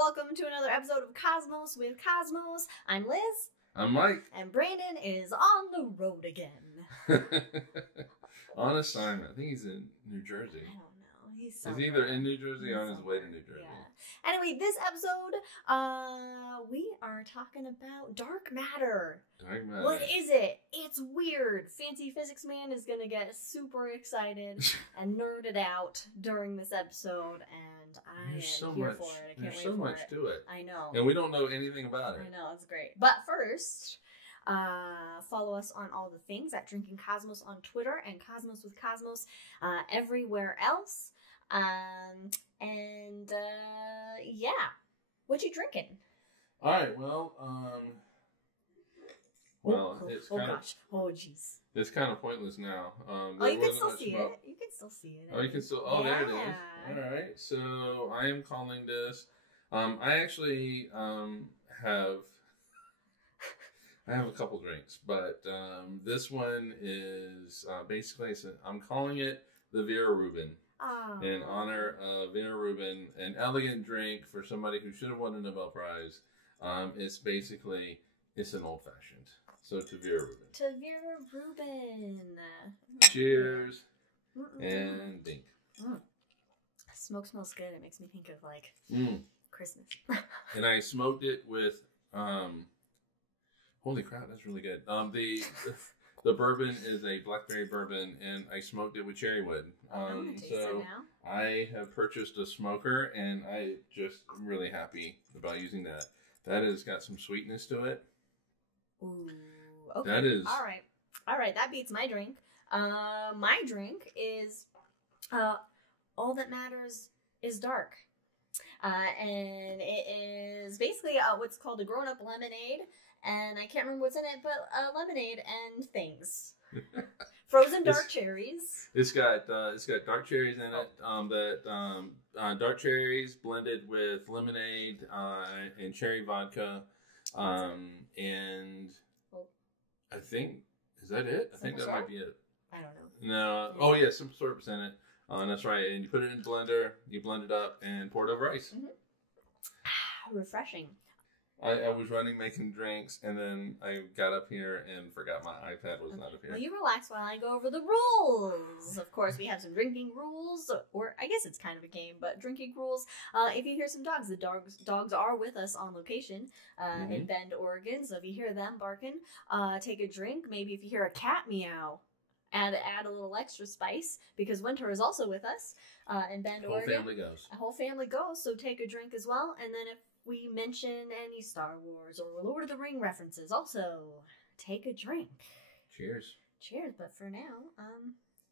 welcome to another episode of Cosmos with Cosmos. I'm Liz. I'm Mike. And Brandon is on the road again. On assignment. I think he's in New Jersey. I don't know. He's either in New Jersey or on his way to New Jersey. Yeah. Anyway, this episode, we are talking about dark matter. Dark matter. What is it? It's weird. Fancy Physics Man is going to get super excited and nerded out during this episode, and I am here for it. I can't wait for it. There's so much to it. I know. And we don't know anything about it. I know, it's great. But first, follow us on all the things at Drinking Cosmos on Twitter and Cosmos with Cosmos everywhere else. Yeah. What you drinking? All right. Well, it's kind of. Oh, jeez. It's kind of pointless now. You can still see it. You can still see it. Oh, you can still. Oh, yeah. There it is. All right. So I am calling this. I actually have. I have a couple drinks, but this one is basically. I'm calling it the Vera Rubin. Oh. In honor of Vera Rubin, an elegant drink for somebody who should have won a Nobel Prize. It's an old fashioned. So to Vera Rubin. To Vera Rubin. Cheers. And dink. Smoke smells good. It makes me think of like Christmas. And I smoked it with holy crap, that's really good. The bourbon is a blackberry bourbon, and I smoked it with cherry wood. So I have purchased a smoker, and I just am really happy about using that. That has got some sweetness to it. Ooh, okay. That is all right. That beats my drink. My drink is All That Matters Is Dark, and it is basically what's called a grown-up lemonade. And I can't remember what's in it, but lemonade and things. Frozen dark cherries. It's got dark cherries in it. Dark cherries blended with lemonade and cherry vodka, and I think is that it? I think that might be it. I don't know. No. Oh yeah, some syrup in it. That's right. And you put it in a blender. You blend it up and pour it over ice. Mm-hmm. Refreshing. I was running making drinks, and then I got up here and forgot my iPad was not up here. Well, you relax while I go over the rules. Of course, we have some drinking rules, or I guess it's kind of a game, but drinking rules. If you hear some dogs, the dogs are with us on location in Bend, Oregon. So if you hear them barking, take a drink. Maybe if you hear a cat meow, add a little extra spice, because Winter is also with us in Bend, Oregon. The whole family goes. So take a drink as well, and then if we mention any Star Wars or Lord of the Ring references, also take a drink. Cheers. Cheers, but for now,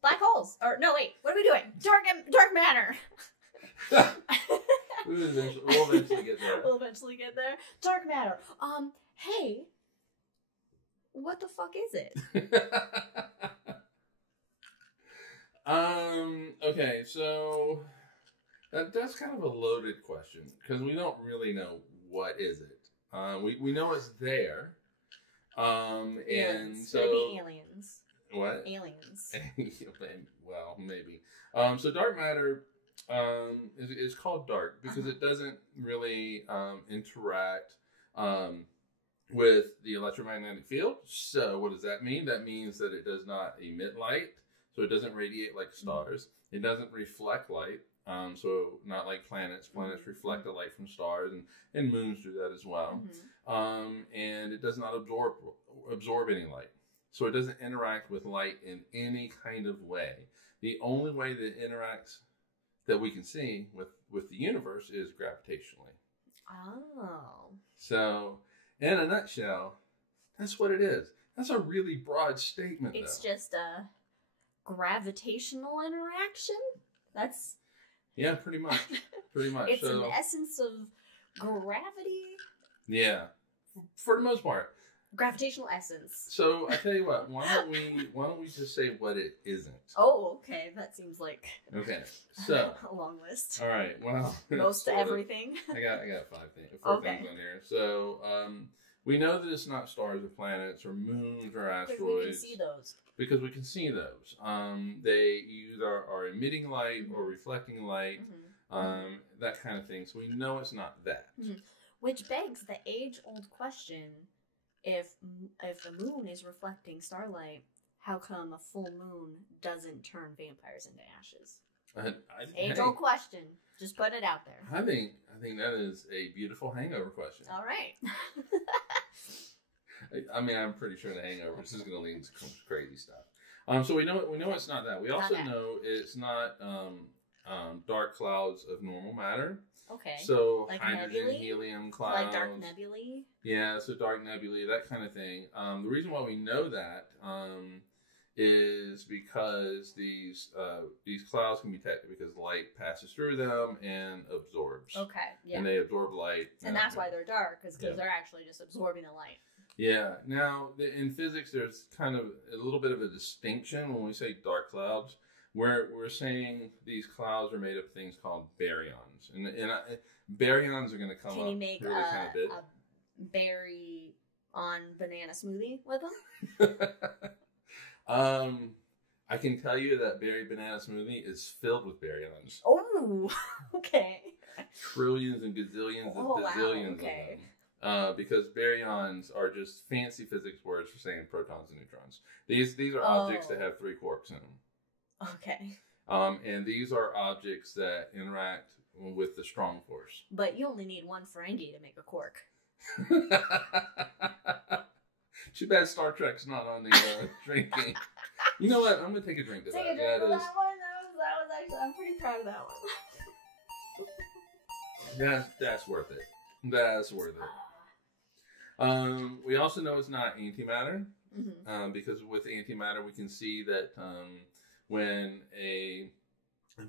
black holes. Or no, wait, what are we doing? Dark matter. We'll eventually get there. We'll eventually get there. Dark matter. Hey, what the fuck is it? Okay, so that's kind of a loaded question, because we don't really know what is it. We know it's there. And so it'd be aliens. What? Aliens. Well, maybe. So dark matter is called dark because it doesn't really interact with the electromagnetic field. So what does that mean? That means that it does not emit light, so it doesn't radiate like stars. It doesn't reflect light. So not like planets. Planets reflect the light from stars, and moons do that as well. And it does not absorb any light. So it doesn't interact with light in any kind of way. The only way that it interacts that we can see with the universe is gravitationally. Oh. So in a nutshell, that's what it is. That's a really broad statement, It's just a gravitational interaction? That's... Yeah, pretty much. Pretty much. It's an essence of gravity? Yeah. For the most part. Gravitational essence. So I tell you what, why don't we just say what it isn't? Oh, okay. That seems like So a long list. All right. Well, most everything. I got four things on here. So we know that it's not stars or planets or moons or asteroids. Because we can see those. Because we can see those. They either are emitting light or reflecting light. that kind of thing. So we know it's not that. Mm-hmm. Which begs the age-old question: if the moon is reflecting starlight, how come a full moon doesn't turn vampires into ashes? Age-old question. Just put it out there. I think that is a beautiful hangover question. All right. I mean, I'm pretty sure the hangover is going to lead to some crazy stuff. So we know it's not that. We also know it's not dark clouds of normal matter. Okay. So like hydrogen, nebulae? helium clouds. Like dark nebulae? Yeah, so dark nebulae, that kind of thing. The reason why we know that is because these clouds can be detected because light passes through them and absorbs. Okay, yeah. And they absorb light. And that's why they're dark, is because they're actually just absorbing the light. Yeah. Now, in physics, there's kind of a little bit of a distinction when we say dark clouds. We're saying these clouds are made of things called baryons. And baryons are going to come up really kind of big. Can you make a berry on banana smoothie with them? I can tell you that berry banana smoothie is filled with baryons. Oh, okay. Trillions and gazillions and bazillions of them. Because baryons are just fancy physics words for saying protons and neutrons. These are objects that have 3 quarks in them. Okay. And these are objects that interact with the strong force. But you only need 1 Ferengi to make a quark. Too bad Star Trek's not on the drinking. You know what? I'm gonna take a drink of that. Take a drink of that one. That was actually. I'm pretty proud of that one. That's worth it. That's worth it. We also know it's not antimatter, because with antimatter we can see that when a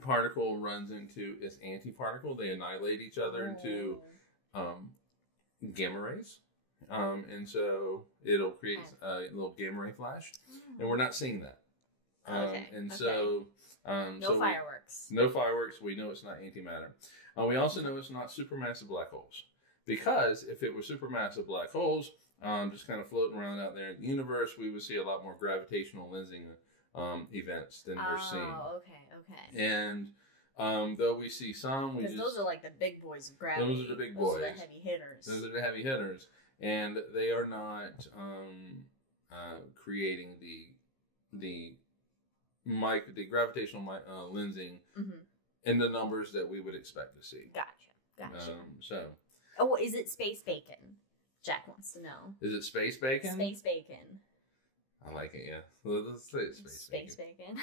particle runs into its antiparticle, they annihilate each other into gamma rays. And so it'll create a little gamma ray flash, and we're not seeing that. So no fireworks. No fireworks. We know it's not antimatter. We also know it's not supermassive black holes, because if it were supermassive black holes, just kind of floating around out there in the universe, we would see a lot more gravitational lensing events than we're seeing. Oh, okay. And though we see some, because those are like the big boys of gravity. Those are the big boys. Those are the heavy hitters. Those are the heavy hitters. And they are not creating the gravitational lensing in the numbers that we would expect to see. Gotcha. So. Is it space bacon? Jack wants to know. Is it space bacon? Space bacon. I like it, yeah. Let's say it's space bacon.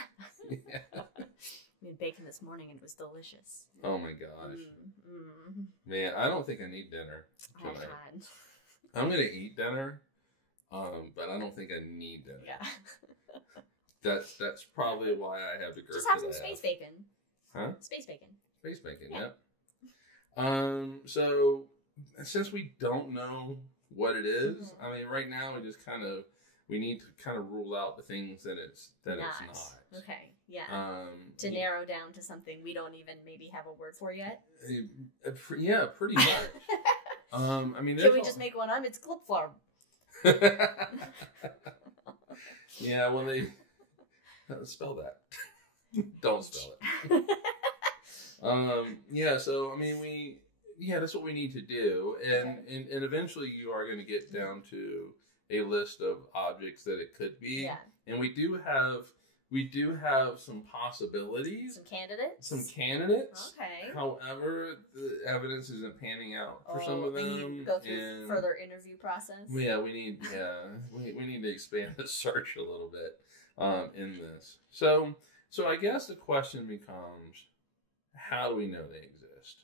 Yeah. I made bacon this morning and it was delicious. Oh my gosh. Man, I don't think I need dinner tonight. I'm going to eat dinner, but I don't think I need dinner. Yeah. That's probably why I have the girth. Just have some space bacon. Huh? Space bacon. Space bacon, yeah. So, since we don't know what it is, I mean, right now we need to kind of rule out the things that it's not. Okay, yeah. To narrow down to something we don't even maybe have a word for yet. Yeah, pretty much. I mean, can we just make one up? It's clip flower. Yeah, well, they spell that. Don't spell it. Yeah, so I mean, that's what we need to do, and eventually you are going to get down to a list of objects that it could be, and we do have some possibilities, some candidates. Okay. However, the evidence isn't panning out for some of them. We need to go through further interview process. Yeah, we need to expand the search a little bit in this. So I guess the question becomes, how do we know they exist?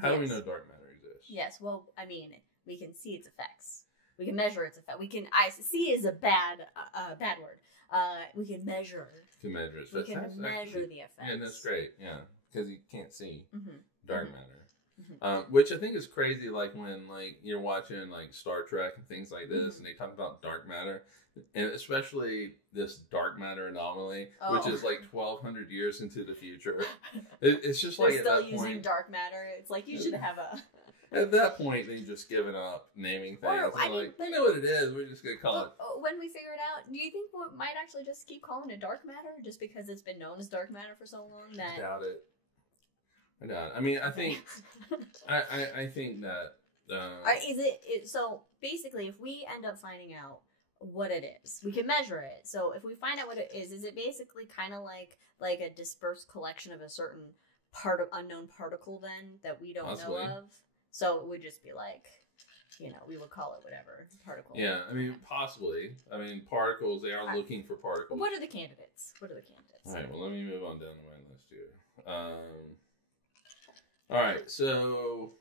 How do we know dark matter exists? Yes. Well, I mean, we can see its effects. We can measure its effect. See is a bad word. We can measure. To measure its effects. We can measure the effects. Yeah, that's great. Yeah, because you can't see dark matter. Which I think is crazy. Like when you're watching Star Trek and things like this, and they talk about dark matter, and especially this dark matter anomaly, which is 1,200 years into the future. It's just they're still using dark matter. It's like you should have a. At that point, they've just given up naming things. We know what it is. We're just going to call it. When we figure it out, do you think we might actually just keep calling it dark matter just because it's been known as dark matter for so long? I doubt it. I got it. I mean, I think I think that is it so basically if we end up finding out what it is, we can measure it. So if we find out what it is it basically kind of like a dispersed collection of a certain unknown particle then that we don't possibly know of? So it would just be like, we would call it whatever particle. Yeah, I mean, possibly. I mean, particles. They are looking for particles. What are the candidates? All right. Well, let me move on down to my list here. All right. So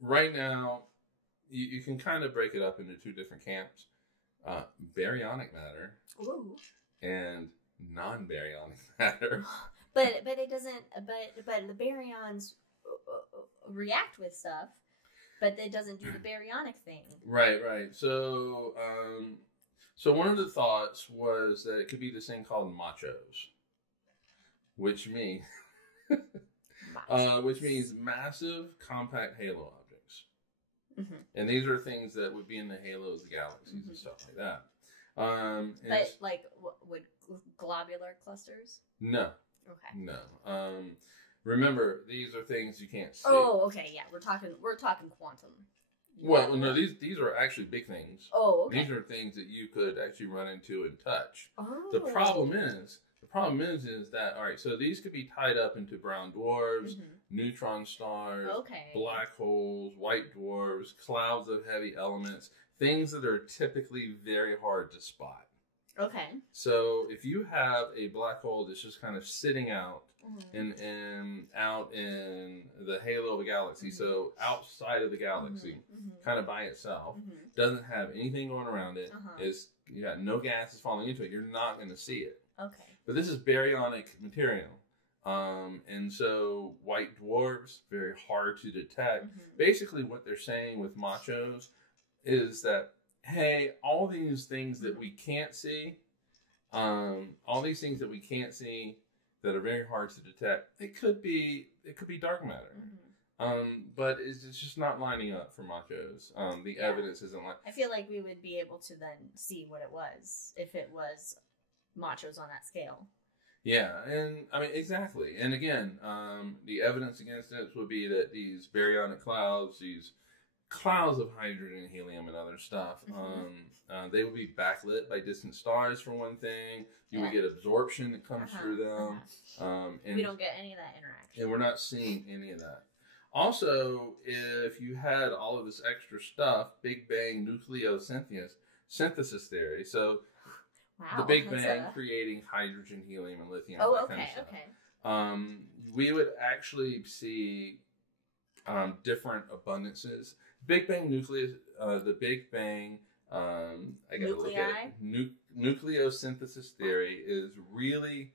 right now, you can kind of break it up into two different camps: baryonic matter Ooh. and non-baryonic matter. But it doesn't. But the baryons react with stuff. But it doesn't do the baryonic thing. Right. So, so one of the thoughts was that it could be this thing called machos, which means massive, compact halo objects. Mm-hmm. And these are things that would be in the halos of galaxies and stuff like that. But like, would globular clusters? No. Okay. No. Remember, these are things you can't see. Oh, okay, yeah, we're talking quantum. Well, no, these are actually big things. Oh, okay. These are things that you could actually run into and touch. Oh. The problem is that all right. So these could be tied up into brown dwarfs, neutron stars, black holes, white dwarfs, clouds of heavy elements, things that are typically very hard to spot. Okay. So if you have a black hole that's just kind of sitting out out in the halo of a galaxy, so outside of the galaxy, kind of by itself, doesn't have anything going around it, you got no gases falling into it, you're not going to see it. Okay. But this is baryonic material. And so white dwarfs, very hard to detect. Basically what they're saying with machos is that, hey, all these things that we can't see, that are very hard to detect, it could be dark matter. But it's just not lining up for machos. The evidence isn't like. I feel like we would be able to then see what it was if it was machos on that scale. Yeah, and I mean exactly. And again, the evidence against it would be that these baryonic clouds, these clouds of hydrogen, helium, and other stuff, they would be backlit by distant stars for one thing. You would get absorption that comes through them. And we don't get any of that interaction. And we're not seeing any of that. Also, if you had all of this extra stuff, Big Bang nucleosynthesis theory, so the Big Bang creating hydrogen, helium, and lithium, that kind of stuff. We would actually see different abundances. Big Bang nucleus, the Big Bang, I gotta look at it. Nucleosynthesis theory is really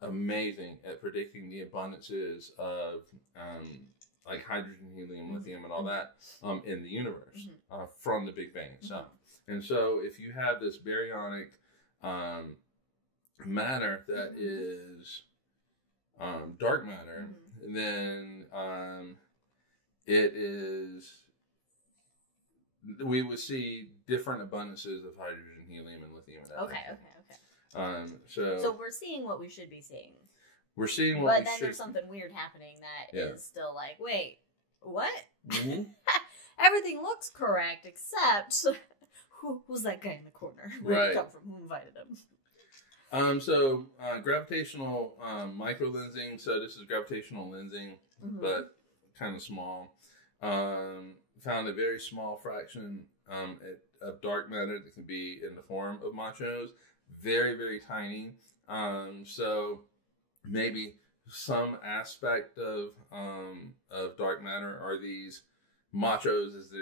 amazing at predicting the abundances of like hydrogen, helium, lithium, and all that in the universe from the Big Bang itself. And so, if you have this baryonic matter that is dark matter, then it is. We would see different abundances of hydrogen, helium, and lithium. Okay. So we're seeing what we should be seeing. We're seeing what. But then there's something weird happening that is still like, wait, what? Everything looks correct except who's that guy in the corner? Where did he come from? Who invited him? So gravitational microlensing. So this is gravitational lensing, but kind of small. Found a very small fraction of dark matter that can be in the form of machos. Very, very tiny. So maybe some aspect of dark matter are these machos as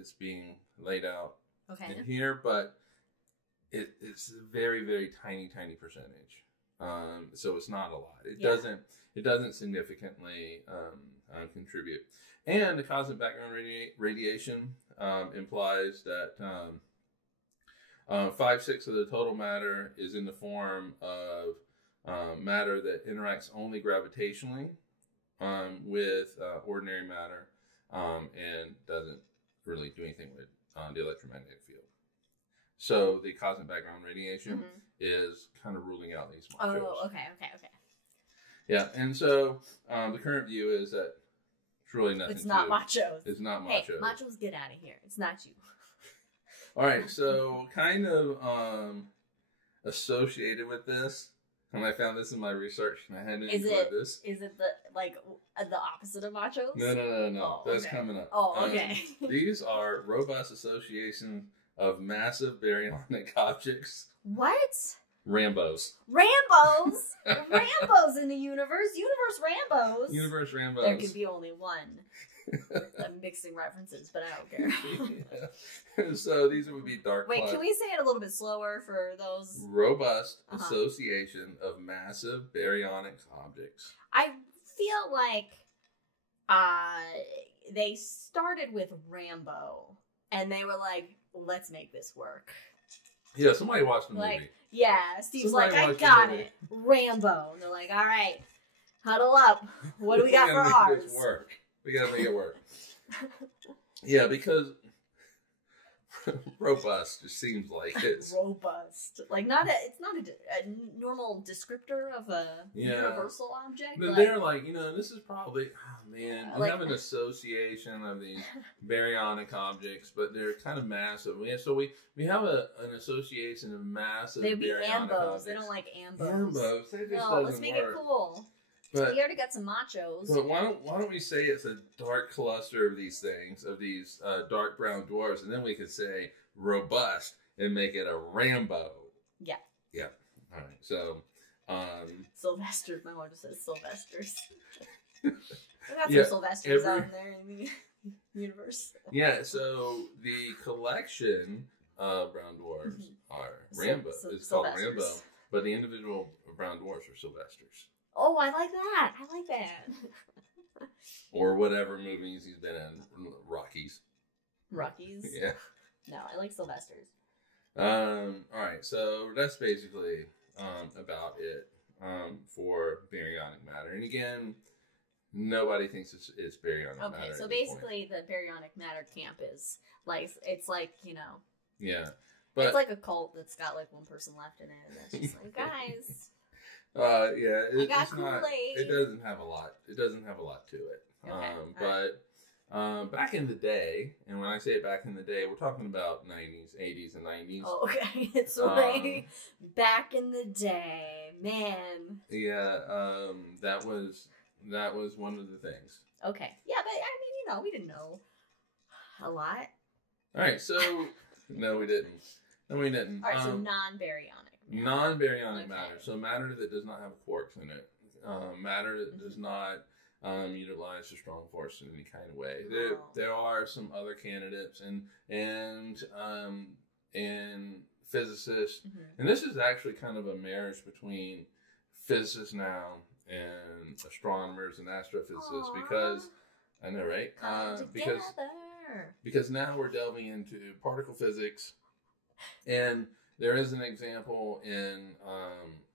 it's being laid out in here, but it's a very, very tiny percentage. So it's not a lot. It doesn't significantly contribute. And the cosmic background radiation implies that 5/6 of the total matter is in the form of matter that interacts only gravitationally with ordinary matter and doesn't really do anything with the electromagnetic field. So the cosmic background radiation is kind of ruling out these machos. Oh, okay. Yeah, and so the current view is that it's really nothing. It's not machos. It's not machos. Hey, machos, get out of here. It's not you. All right, so kind of associated with this, and I found this in my research, and I hadn't enjoyed this. Is it the opposite of machos? No. Oh, That's okay. coming up. Oh, okay. These are robust associations of massive baryonic objects. What? Rambos. Rambos in the universe. Rambos. Universe Rambos. There can be only one. I'm mixing references, but I don't care. Yeah. So these would be dark. Wait, can we say it a little bit slower for those? Robust association of massive baryonic objects. I feel like they started with Rambo, and they were like, "Let's make this work." Yeah, somebody watched the movie. Yeah, Steve's like, "I got it, Rambo." And they're like, "All right, huddle up. What do we got for ours?" This work. We gotta make it work. Yeah, because robust just seems like it's robust. Like it's not a normal descriptor of a universal object. But they're like, this is probably we have an association of these baryonic objects, but they're kind of massive. So we have an association of massive. They'd be baryonic ambos. objects. They don't like ambos. Ambos. They just no, let's make it cool. But we already got some machos. But why don't we say it's a dark cluster of these things, of these dark brown dwarfs, and then we could say robust and make it a Rambo. Yeah. Yeah. All right. So, Sylvester. My one just says Sylvesters. We got some Sylvesters out there in the universe. Yeah. So the collection of brown dwarfs are Rambo. It's called Rambo, but the individual brown dwarfs are Sylvesters. Oh, I like that. I like that. Or whatever movies he's been in. Rockies. Yeah. No, I like Sylvester's. All right, so that's basically about it for baryonic matter. And again, nobody thinks it's baryonic matter. Okay, so basically the baryonic matter camp is like, it's like, Yeah. But it's like a cult that's got like one person left in it. And that's just like, guys. It's not. It doesn't have a lot. It doesn't have a lot to it. Okay, but back in the day, and when I say back in the day, we're talking about 90s, 80s, and 90s. Oh, okay, it's way back in the day, man. Yeah, that was one of the things. Okay, yeah, but I mean, we didn't know a lot. All right, so no, we didn't. All right, so non-baryonic. Non-baryonic matter, so matter that does not have quarks in it, matter that does not utilize the strong force in any kind of way. There are some other candidates and physicists, and this is actually kind of a marriage between physicists now and astronomers and astrophysicists. Because I know, right? Because now we're delving into particle physics, and there is an example in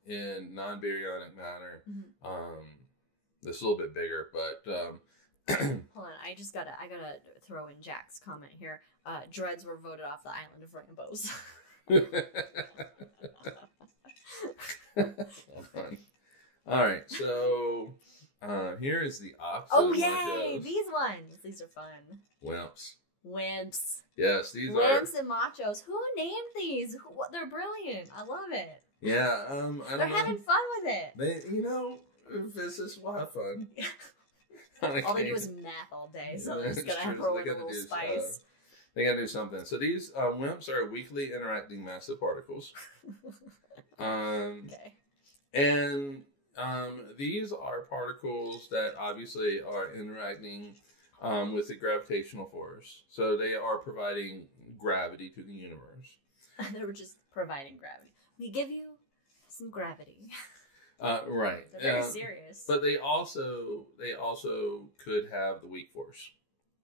non-baryonic matter. That's a little bit bigger, but hold on, I gotta throw in Jack's comment here. Dreads were voted off the island of Rambos. Hold on. All right, so here is the opposite. Oh yay! These ones. These are fun. Wimps. Yes, these are wimps and machos. Who named these? They're brilliant. I love it. Yeah, they're having fun with it. Physicists will have fun. All they do is math all day, so they're just gonna throw in a little spice. They gotta do something. So these wimps are weakly interacting massive particles. Okay. And these are particles that obviously are interacting with the gravitational force. So they are providing gravity to the universe. They were just providing gravity. We give you some gravity. Right. They're very serious. But they also could have the weak force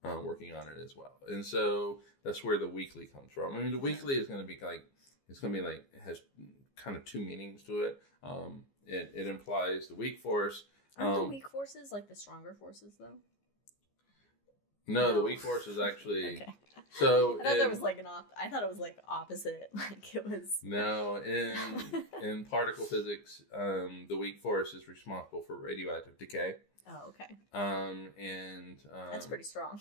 working on it as well. And so that's where the weakly comes from. I mean, the weakly is going to be it has kind of two meanings to it. It implies the weak force. Aren't the weak forces like the stronger forces, though? No, the weak force is actually... Okay. So I thought there was like I thought it was like opposite. Like it was... No, in particle physics, the weak force is responsible for radioactive decay. Oh, okay. And that's pretty strong.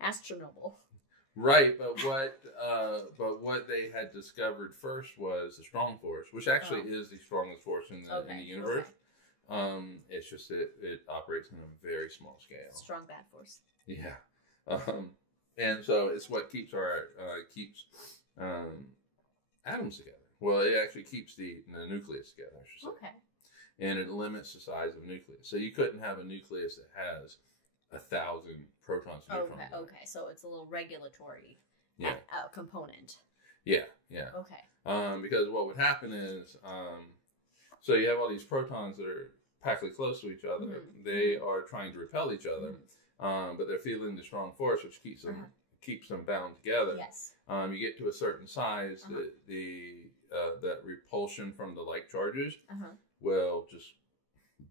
Ask Chernobyl. Right, but what they had discovered first was the strong force, which actually is the strongest force in the universe. Okay. It's just it operates on a very small scale. Strong bad force. Yeah. And so it's what keeps atoms together. Well, it actually keeps the nucleus together, I should say. Okay. And it limits the size of a nucleus. So you couldn't have a nucleus that has 1,000 protons and neutrons. Okay. So it's a little regulatory component. Yeah. Okay. Because what would happen is, so you have all these protons that are packed close to each other. Mm-hmm. They are trying to repel each other. Mm-hmm. But they're feeling the strong force, which keeps them bound together. Yes. You get to a certain size, that repulsion from the like charges will just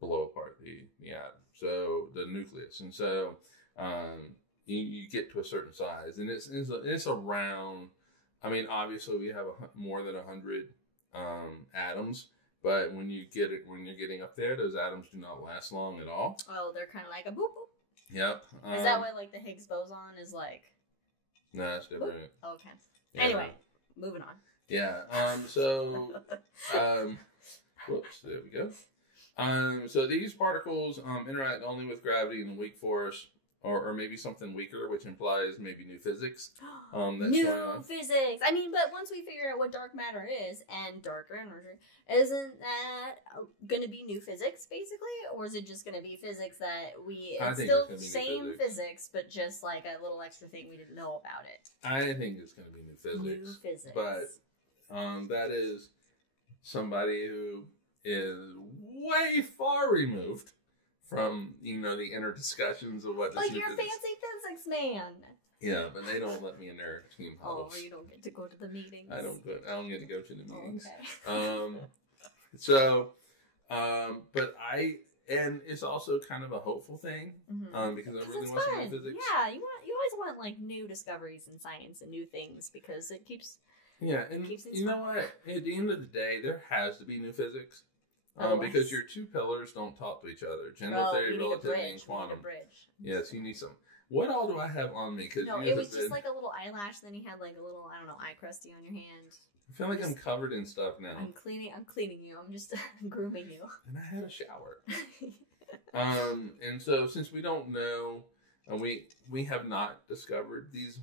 blow apart the atom. So the nucleus, and so you get to a certing size, and it's around. I mean, obviously we have more than 100 atoms. But when you're getting up there, those atoms do not last long at all. Oh, they're kind of like a boop boop. Yep. Is that why like the Higgs boson is like? No, that's different. Okay. Yeah. Anyway, moving on. Yeah. Whoops. There we go. So these particles interact only with gravity and weak force, or maybe something weaker, which implies maybe new physics. New physics. I mean, but once we figure out what dark matter is and dark energy, isn't that going to be new physics, basically? Or is it just going to be physics that it's still same physics, but just like a little extra thing we didn't know about it? I think it's going to be new physics. New physics. But that is somebody who is way far removed from, the inner discussions of what... But you're a fancy physics man. Yeah, but they don't let me in their team huddles. Oh, you don't get to go to the meetings. I don't get to go to the meetings. Okay. And it's also kind of a hopeful thing, because I really want to know physics. Yeah, you always want like new discoveries in science and new things because it keeps... Yeah, and you know what? At the end of the day, there has to be new physics. Because your two pillars don't talk to each other. General theory, relativity, and quantum. Yes, you need some. What all do I have on me? It was just like a little eyelash, then you had like a little, I don't know, eye crusty on your hand. I feel like I'm covered in stuff now. I'm cleaning you. I'm just grooming you. And I had a shower. And so since we don't know, we have not discovered these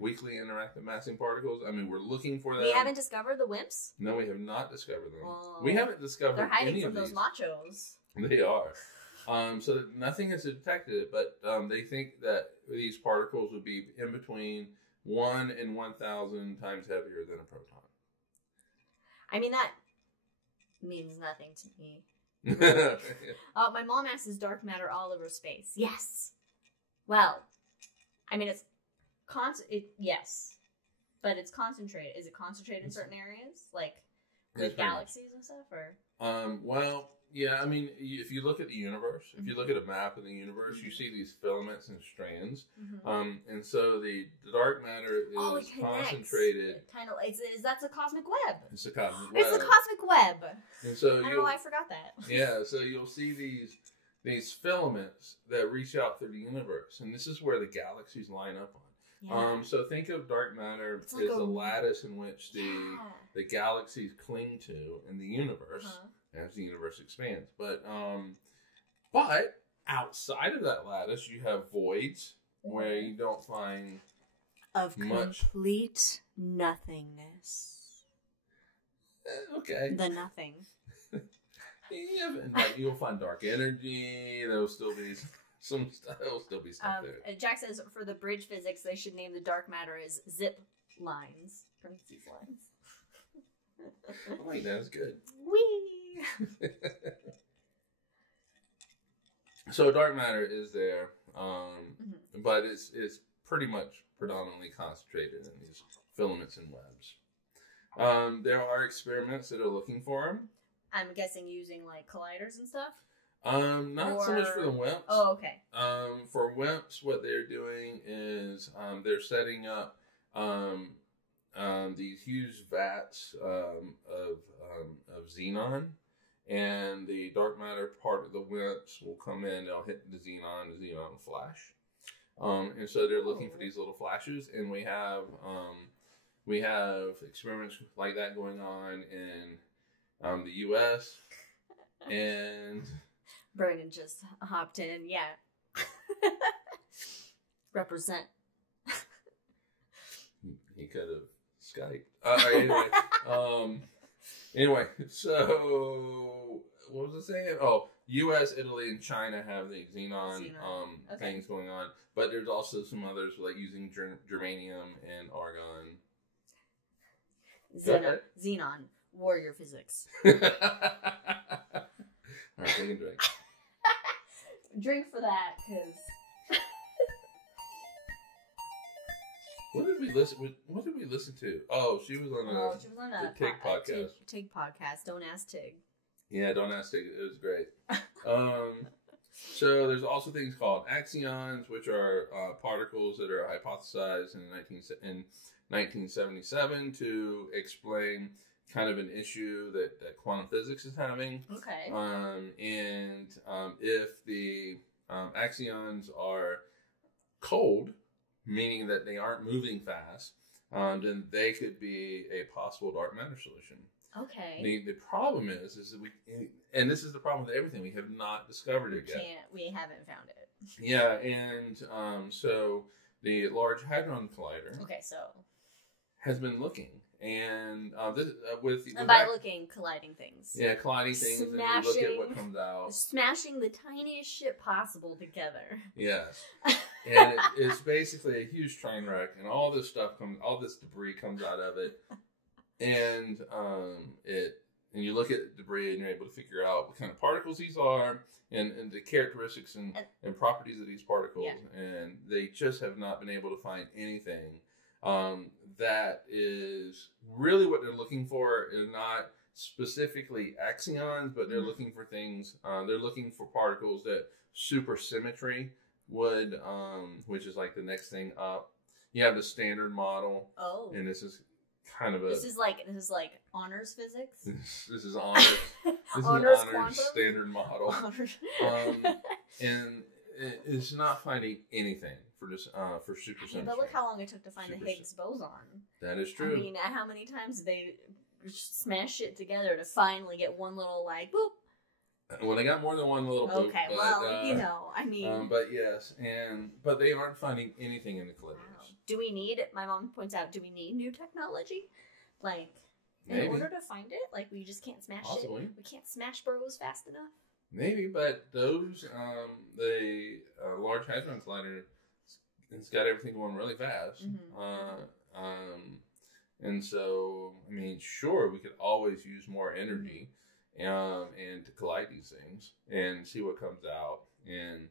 weakly interactive massing particles. I mean, we're looking for them. We haven't discovered the WIMPs? No, we have not discovered them. Well, we haven't discovered they're hiding any from of those machos. They are. So nothing has detected it, but they think that these particles would be in between 1 and 1,000 times heavier than a proton. I mean, that means nothing to me. My mom asks, is dark matter all over space? Yes. Well, I mean, it's yes, but it's concentrated. Is it concentrated in certain areas, like with galaxies and stuff, or? Well, yeah. I mean, if you look at the universe, if you look at a map of the universe, you see these filaments and strands. And so the dark matter is concentrated. Kind of, that's a cosmic web. It's a cosmic web. It's a cosmic web. And so I don't know why I forgot that. Yeah. So you'll see these filaments that reach out through the universe, and this is where the galaxies line up on. Yeah. So think of dark matter as a lattice in which the galaxies cling to in the universe as the universe expands. But outside of that lattice, you have voids where you don't find much complete nothingness. Okay. The nothing. Yeah, you'll find dark energy. There'll still be some stuff. There'll still be stuff there. Jack says for the bridge physics, they should name the dark matter as zip lines. Parentheses lines. I think that's good. Whee! So dark matter is there, but it's pretty much predominantly concentrated in these filaments and webs. There are experiments that are looking for them. I'm guessing using like colliders and stuff. Not so much for the WIMPs. Oh, okay. For WIMPs, what they're doing is they're setting up these huge vats of xenon, and the dark matter part of the WIMPs will come in. They'll hit the xenon will flash, and so they're looking for these little flashes. And we have experiments like that going on in the U.S. and Brandon just hopped in. Yeah. Represent. He could have Skyped. Anyway, so what was I saying? Oh, U.S., Italy, and China have the xenon. Things going on, but there's also some others like using germanium and argon. Xenon, warrior physics. All right, take a drink. Drink for that, because. What did we listen to? Oh, she was on a Tig podcast. Tig podcast. Don't ask Tig. Yeah, don't ask Tig. It was great. So there's also things called axions, which are particles that are hypothesized in 1977 to explain kind of an issue that quantum physics is having. Okay. And if the axions are cold, meaning that they aren't moving fast, then they could be a possible dark matter solution. Okay. The problem is that and this is the problem with everything, we have not discovered it yet. We haven't found it. Yeah, and so the Large Hadron Collider. Okay, so has been looking, and colliding things. Yeah, colliding things, and you look at what comes out. Smashing the tiniest shit possible together. Yes. And it's basically a huge train wreck, and all this debris comes out of it, and you look at debris, and you're able to figure out what kind of particles these are, and the characteristics and properties of these particles, and they just have not been able to find anything that is really what they're looking for. Is not specifically axions, but they're looking for things. They're looking for particles that supersymmetry would, which is like the next thing up. You have the Standard Model. Oh. And this is kind of This is like honors physics. This is honors. This honors is honors Standard Model. And it's not finding anything for supersymmetry. But look how long it took to find the Higgs boson. That is true. I mean, how many times did they smash shit together to finally get one little boop? Well, they got more than one little boop. Okay, but, I mean. But yes, but they aren't finding anything in the colliders. Wow. Do we need? My mom points out. Do we need new technology, in order to find it? We just can't smash it. We can't smash burrows fast enough. Maybe, but those the Large Hadron Collider, it's got everything going really fast. Mm-hmm. And so, I mean, sure, we could always use more energy. And to collide these things and see what comes out, and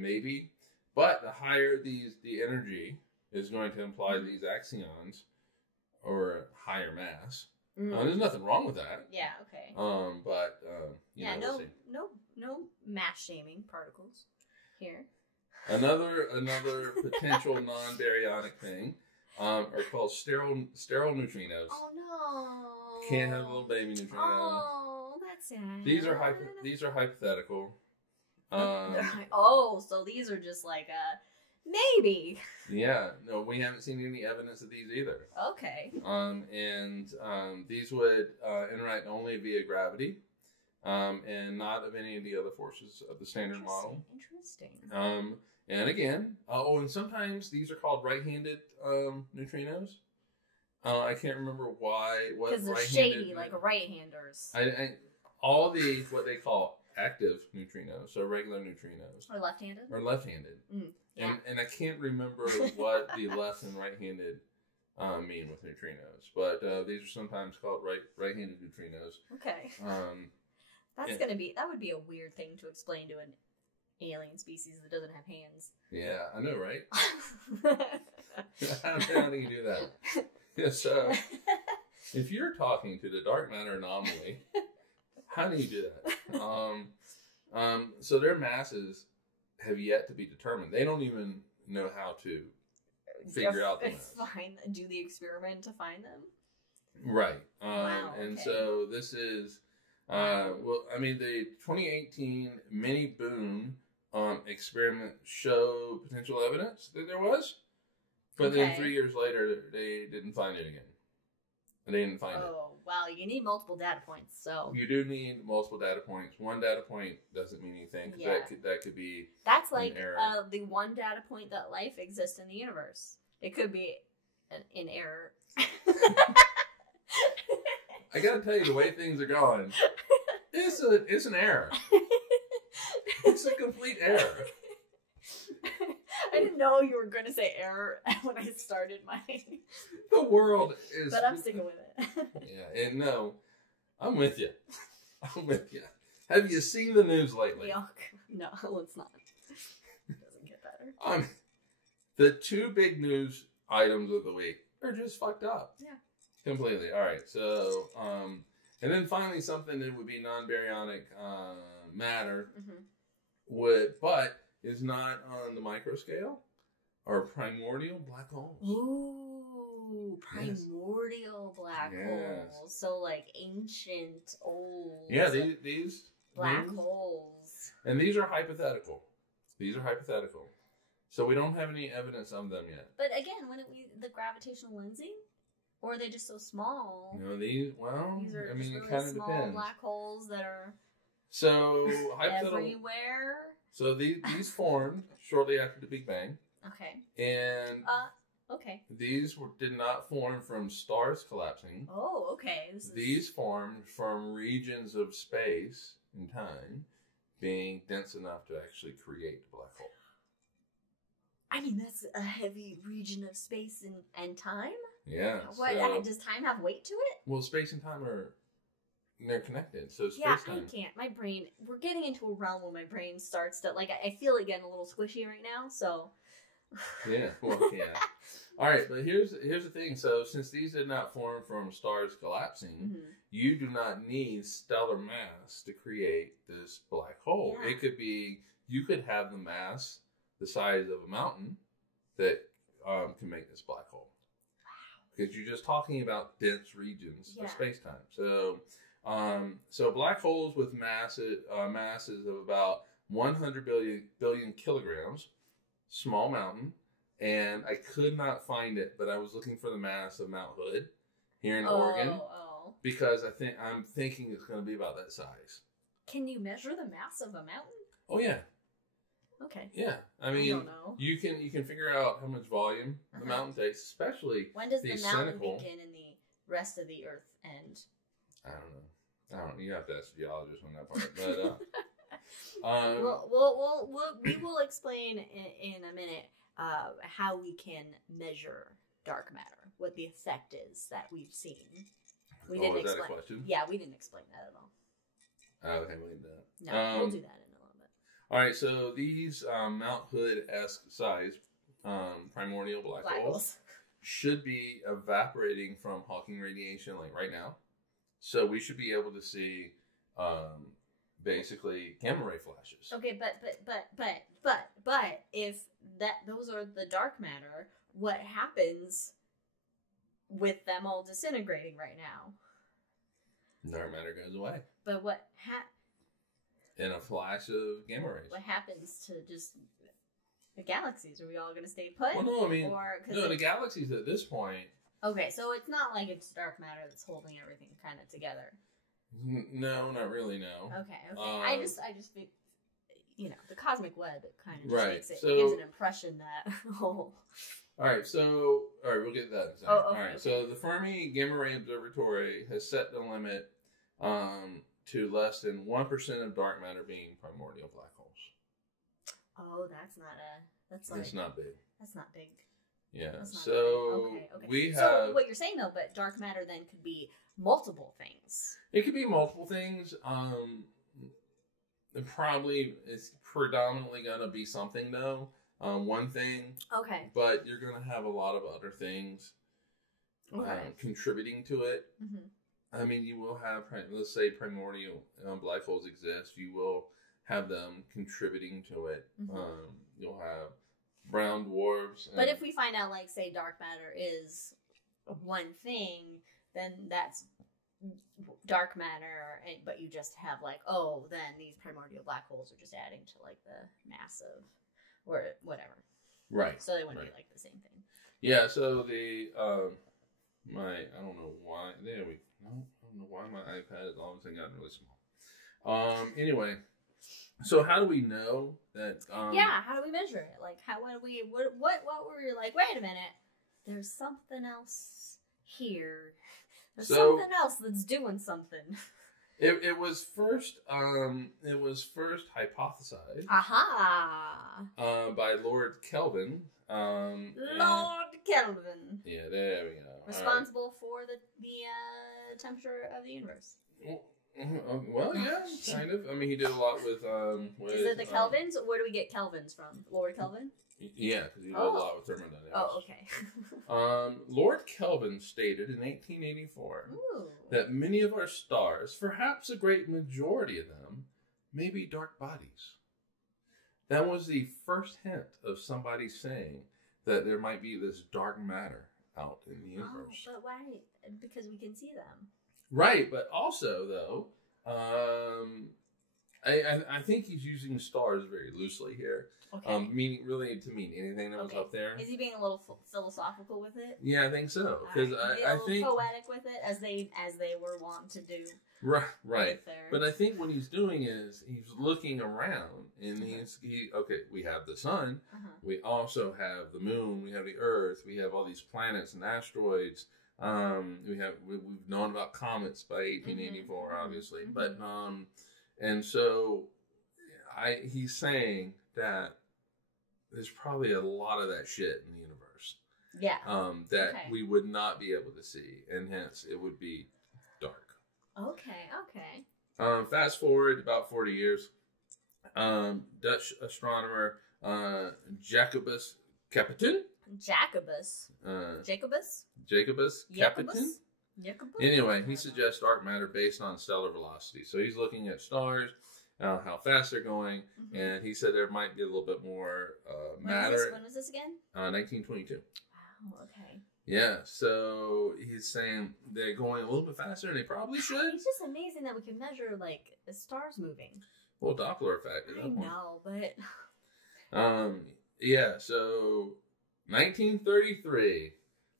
maybe, but the higher the energy is going to imply these axions or higher mass. There's nothing wrong with that. Yeah. Okay. But no mass shaming particles here. Another potential non-baryonic thing are called sterile neutrinos. Oh no! Can't have a little baby neutrino. Oh, that's sad. These are hypothetical. So these are just maybe. Yeah, no, we haven't seen any evidence of these either. Okay. These would interact only via gravity, and not of any of the other forces of the Standard Model. Interesting. And again, and sometimes these are called right-handed neutrinos. I can't remember why. Because they're shady, like right-handers. All the what they call active neutrinos, so regular neutrinos, or left-handed. Yeah. And I can't remember what the left and right-handed mean with neutrinos, but these are sometimes called right-handed neutrinos. Okay. That would be a weird thing to explain to an alien species that doesn't have hands. Yeah, I know, right? How do you do that? Yes, if you're talking to the dark matter anomaly, how do you do that? So their masses have yet to be determined. They don't even know how to figure out the mass. Do the experiment to find them. Right. Wow. And okay. so this is, well, I mean, the 2018 mini boom experiment showed potential evidence that there was, but then 3 years later they didn't find it again. They didn't find it. Oh, wow. You need multiple data points, so. You do need multiple data points. One data point doesn't mean anything, because that could be That's like an error. The one data point that life exists in the universe. It could be an error. I gotta tell you, the way things are going, it's an error. It's a complete error. I didn't know you were going to say error when I started my... The world is... But I'm sticking with it. Yeah, and no, I'm with you. I'm with you. Have you seen the news lately? No, let's not. It doesn't get better. The two big news items of the week are just fucked up. Yeah. Completely. All right, so, and then finally something that would be non-baryonic matter, but is not on the micro scale, are primordial black holes. Ooh, primordial black holes. So like ancient, old. Yeah, these black holes. And these are hypothetical. So we don't have any evidence of them yet. But again, wouldn't the gravitational lensing? Or are they just so small? No, these are I mean, really it kind of small depends. Black holes that are everywhere. So these formed shortly after the Big Bang. Okay. And okay. These did not form from stars collapsing. Oh, okay. These formed from regions of space and time being dense enough to actually create a black hole. I mean, that's a heavy region of space and time? Yeah. What, does time have weight to it? Well, space and time they're connected. So I can't. My brain, we're getting into a realm where my brain starts to, like, I feel it getting a little squishy right now, so. Yeah, well, yeah. All right, but here's the thing. So since these did not form from stars collapsing, you do not need stellar mass to create this black hole. Yeah. It could be, you could have the mass the size of a mountain that can make this black hole. Wow. Because you're just talking about dense regions of space-time. So black holes with masses of about 100 billion kilograms, small mountain, and I could not find it, but I was looking for the mass of Mount Hood here in Oregon because I'm thinking it's going to be about that size. Can you measure the mass of a mountain? Oh yeah. Okay. Yeah, I mean, don't know. You can figure out how much volume the mountain takes, especially when does the mountain begin and the rest of the earth end? I don't know. You have to ask a geologist on that part, but we will explain in a minute how we can measure dark matter, what the effect is that we've seen. We didn't explain. That a question? Yeah, we didn't explain that at all. Okay, we did that. No, we'll do that in a little bit. All right, so these Mount Hood-esque size primordial black holes should be evaporating from Hawking radiation like right now. So we should be able to see basically gamma ray flashes. Okay, but if those are the dark matter, what happens with them all disintegrating right now? Dark matter goes away. But what in a flash of gamma rays. What happens to just the galaxies? Are we all going to stay put? Well, no, I mean, the galaxies at this point. Okay, so it's not like it's dark matter that's holding everything kind of together. No, not really. No. Okay. I just think, the cosmic web kind of just makes it. It gives an impression that. All right, we'll get that. All right, okay. So the Fermi Gamma Ray Observatory has set the limit to less than 1% of dark matter being primordial black holes. Oh, that's not big. That's not big. Yeah. So okay. We have. So what you're saying though, but dark matter then could be multiple things. It could be multiple things. Probably it's predominantly gonna be something though. One thing. Okay. But you're gonna have a lot of other things contributing to it. Mm-hmm. I mean, you will have, let's say primordial black holes exist. You will have them contributing to it. Mm-hmm. You'll have brown dwarves. But if we find out, like, say, dark matter is one thing, then that's dark matter, but you just have, like, oh, then these primordial black holes are just adding to, like, the massive, or whatever. Right. So they wouldn't be, like, the same thing. Yeah, so the, I don't know why, there we go. I don't know why my iPad is all of a sudden gotten really small. Anyway, so how do we know that, yeah, how do we measure it? Like, what were we like, wait a minute, there's something else here. There's something else that's doing something. It was first hypothesized. Aha! By Lord Kelvin. Lord Kelvin. Yeah, there we go. Responsible for the temperature of the universe. Well, yeah, kind of. I mean, he did a lot with Is it the Kelvins? Where do we get Kelvins from? Lord Kelvin? Yeah, because he did a lot with thermodynamics. Oh, okay. Lord Kelvin stated in 1884 that many of our stars, perhaps a great majority of them, may be dark bodies. That was the first hint of somebody saying that there might be this dark matter out in the universe. Oh, but why? Because we can see them. Right, but also, though, I think he's using stars very loosely here. Okay. Meaning anything that was up there. Is he being a little philosophical with it? Yeah, I think so. Because I think poetic with it, as they were wont to do. Right. But I think what he's doing is he's looking around, and we have the sun, we also have the moon, we have the Earth, we have all these planets and asteroids. We've known about comets by 1884, obviously, but and so he's saying that there's probably a lot of that shit in the universe. Yeah. That we would not be able to see, and hence it would be dark. Okay. Fast forward about 40 years, Dutch astronomer Jacobus Kapteyn. Jacobus Kapteyn. Anyway, he suggests dark matter based on stellar velocity. So he's looking at stars, how fast they're going, and he said there might be a little bit more matter. When was this again? 1922. Wow, okay. Yeah, so he's saying they're going a little bit faster than they probably should. It's just amazing that we can measure, like, the stars moving. Well, Doppler effect. I know, but... yeah, so 1933,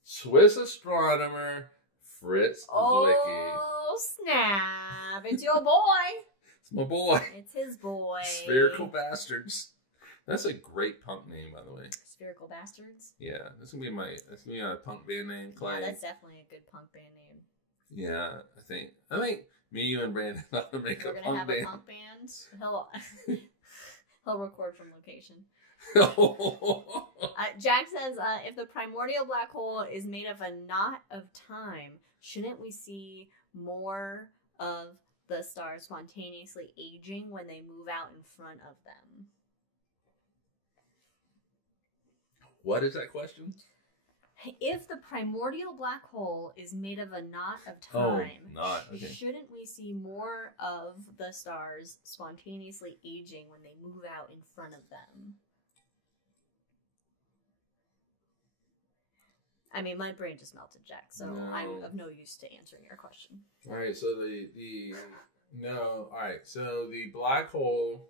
Swiss astronomer Fritz Zwicky. Oh, snap. It's your boy. It's my boy. It's his boy. Spherical Bastards. That's a great punk name, by the way. Spherical Bastards? Yeah, that's gonna be my punk band name, Clay. Yeah, that's definitely a good punk band name. Yeah, I think me, you, and Brandon ought to make a punk band. We're gonna have a punk band. He'll record from location. Jack says, if the primordial black hole is made of a knot of time, shouldn't we see more of the stars spontaneously aging when they move out in front of them? What is that question? If the primordial black hole is made of a knot of time, shouldn't we see more of the stars spontaneously aging when they move out in front of them? I mean, my brain just melted, Jack, so I'm of no use to answering your question. All right, so so the black hole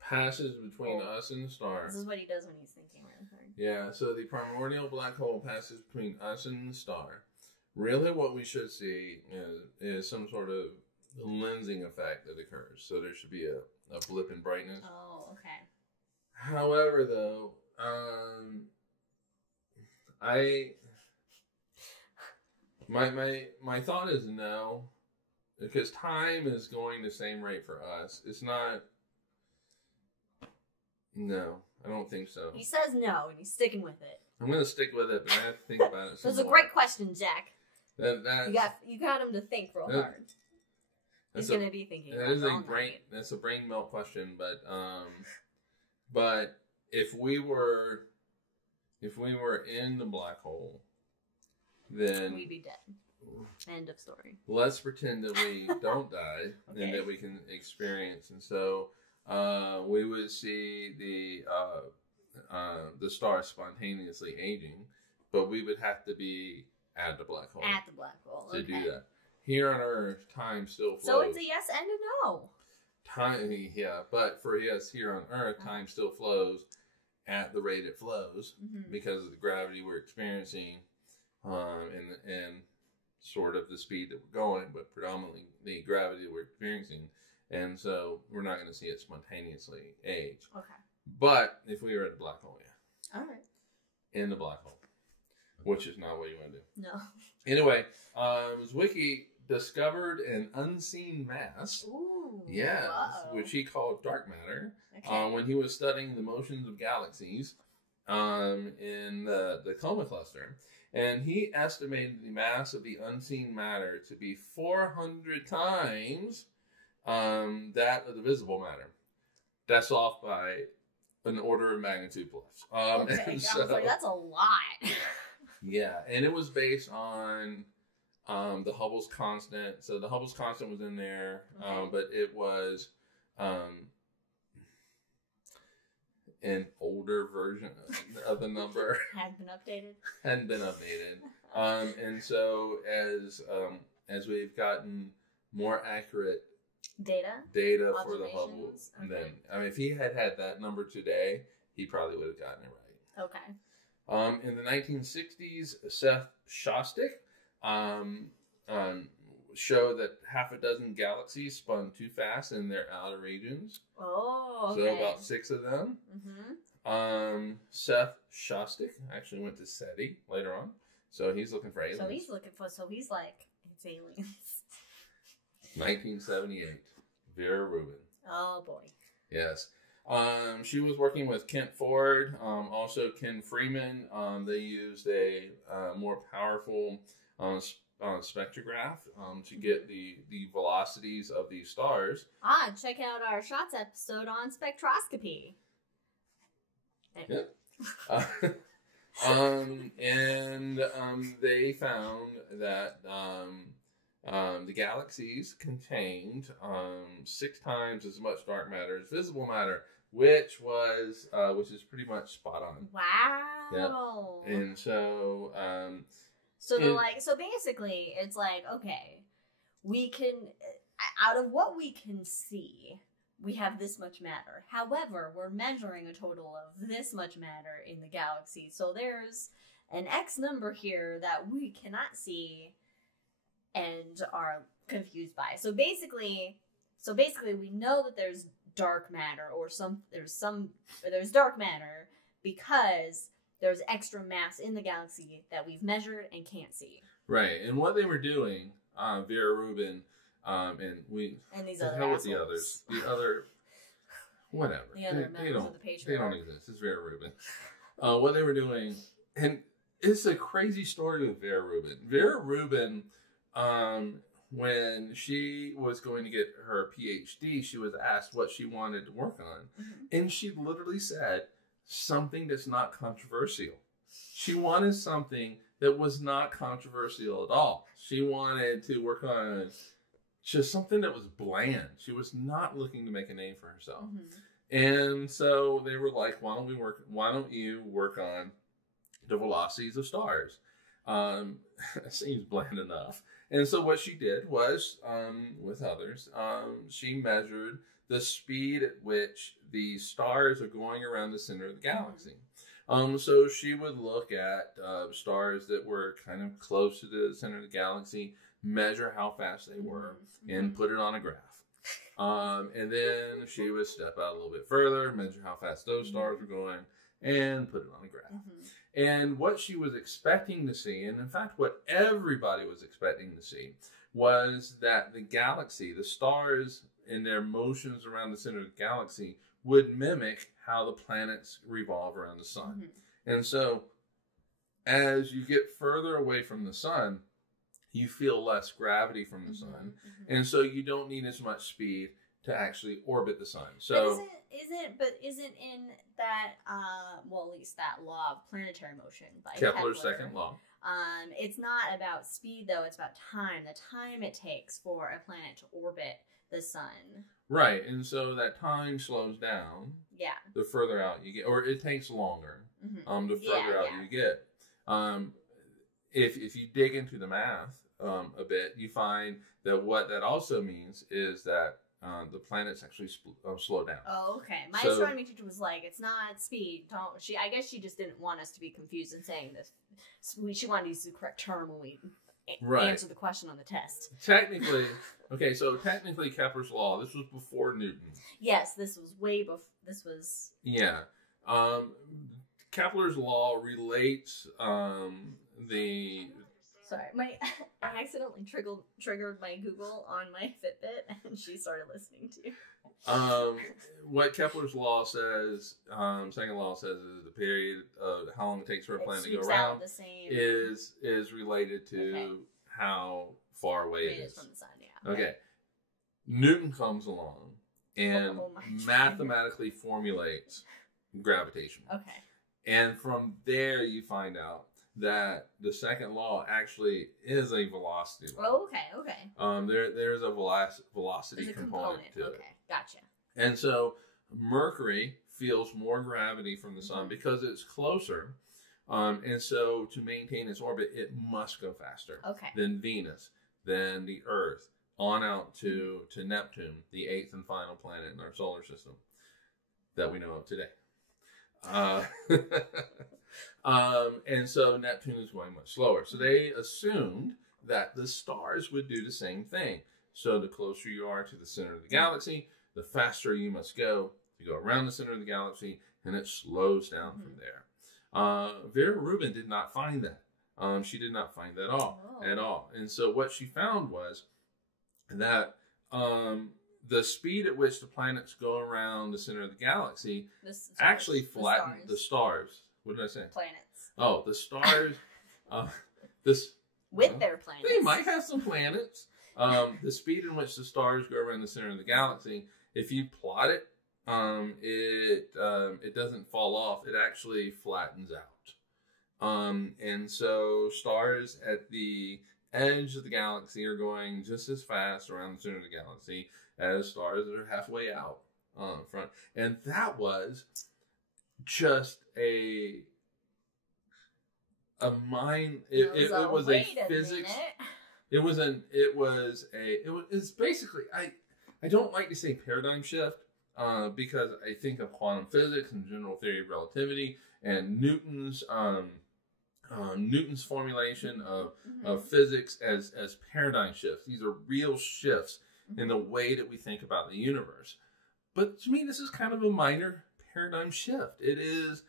passes between us and the star. This is what he does when he's thinking really hard. Yeah, so the primordial black hole passes between us and the star. Really what we should see is some sort of lensing effect that occurs. So there should be a blip in brightness. Oh, okay. However, though, my thought is no, because time is going the same rate for us. It's not. No, I don't think so. He says no, and he's sticking with it. I'm going to stick with it, but I have to think about it. That's a great question, Jack. You got him to think real hard. He's going to be thinking. That's a brain melt question, but if we were in the black hole, then we'd be dead. End of story. Let's pretend that we don't die Okay. and that we can experience. And so we would see the star spontaneously aging, but we would have to be at the black hole. At the black hole. To Okay. do that. Here on Earth, time still flows. So it's a yes and a no. Time, yeah, but for us here on Earth, time still flows at the rate it flows because of the gravity we're experiencing, and sort of the speed that we're going, but predominantly the gravity we're experiencing, and so we're not going to see it spontaneously age. Okay. But if we were at a black hole, yeah, All right. in the black hole, which is not what you want to do. No. Anyway, Zwicky discovered an unseen mass. Ooh. Yes, Uh-oh. which he called dark matter. Okay. When he was studying the motions of galaxies in the Coma cluster. And he estimated the mass of the unseen matter to be 400 times that of the visible matter. That's off by an order of magnitude plus. Okay. I was like, that's a lot. Yeah, and it was based on the Hubble's constant. So the Hubble's constant was in there, Okay. but it was an older version of the number. Had been updated. Hadn't been updated. And so as we've gotten more accurate Data for the Hubble, Observations? Okay. then I mean, if he had that number today, he probably would have gotten it right. Okay. In the 1960s, Seth Shostak showed that half a dozen galaxies spun too fast in their outer regions. Oh, okay. So about 6 of them. Mm-hmm. Seth Shostak actually went to SETI later on, so he's looking for aliens. So he's like, it's aliens. 1978, Vera Rubin. Oh boy. Yes. She was working with Kent Ford, also Ken Freeman. They used a more powerful spectrograph to get the velocities of these stars. Check out our shots episode on spectroscopy. Yep. They found that the galaxies contained 6 times as much dark matter as visible matter, which is pretty much spot on. Wow. Yep. And so so basically it's like, okay, we can, out of what we can see, we have this much matter. However, we're measuring a total of this much matter in the galaxy. So there's an X number here that we cannot see and are confused by. So basically we know that there's dark matter there's dark matter because there's extra mass in the galaxy that we've measured and can't see. Right. And what they were doing, Vera Rubin, and these the other hell with assholes. the others. The other, whatever. The other members of the They patriarch. don't exist. It's Vera Rubin. What they were doing, and it's a crazy story with Vera Rubin. Vera Rubin, when she was going to get her PhD, she was asked what she wanted to work on. Mm-hmm. And she literally said, something that's not controversial. She wanted something that was not controversial at all. She wanted to work on just something that was bland. She was not looking to make a name for herself. Mm-hmm. And so they were like, why don't you work on the velocities of stars? It seems bland enough. And so what she did was, with others, she measured the speed at which the stars are going around the center of the galaxy. So she would look at stars that were kind of close to the center of the galaxy, measure how fast they were, and put it on a graph. And then she would step out a little bit further, measure how fast those stars were going, and put it on a graph. And what she was expecting to see, and in fact what everybody was expecting to see, was that the galaxy, the stars in their motions around the center of the galaxy, would mimic how the planets revolve around the sun. And so as you get further away from the sun, you feel less gravity from the sun. And so you don't need as much speed to actually orbit the sun. So isn't in that well, at least that law of planetary motion by Kepler's second law. It's not about speed though, it's about time. The time it takes for a planet to orbit the sun. Right, and so that time slows down. Yeah. The further out you get, or it takes longer. The further out you get. If you dig into the math a bit, you find that what that also means is that the planets actually slow down. Oh, okay. My astronomy teacher was like, "It's not speed." I guess she just didn't want us to be confused in saying this. She wanted to use the correct term when we answer the question on the test. Technically, technically Kepler's law. This was before Newton. Yes, this was way before. This was Kepler's law relates the. Sorry, I accidentally triggered my Google on my Fitbit, and she started listening to you. What Kepler's law says, second law says, is the period of how long it takes for a planet to go around is related to how far away it is from the sun. Yeah. Okay. Newton comes along and mathematically formulates gravitation. Okay. And from there, you find out that the second law actually is a velocity law. Oh, okay. There's a velocity component to it. Okay, gotcha. And so Mercury feels more gravity from the sun because it's closer. And so to maintain its orbit, it must go faster than Venus, than the Earth, on out to Neptune, the 8th and final planet in our solar system that we know of today. And so Neptune is going much slower. So they assumed that the stars would do the same thing. So the closer you are to the center of the galaxy, the faster you must go to go around the center of the galaxy, and it slows down from there. Vera Rubin did not find that. She did not find that at all. And so what she found was that the speed at which the planets go around the center of the galaxy actually flattened the stars. What did I say? Planets. Oh, the stars. Their planets. They might have some planets. The speed in which the stars go around the center of the galaxy, if you plot it, it doesn't fall off. It actually flattens out. And so stars at the edge of the galaxy are going just as fast around the center of the galaxy as stars that are halfway out front. And that was just a mind. It was a physics. It's basically, I don't like to say paradigm shift because I think of quantum physics and general theory of relativity and Newton's formulation of physics as paradigm shifts. These are real shifts in the way that we think about the universe. But to me, this is kind of a minor paradigm shift. It is.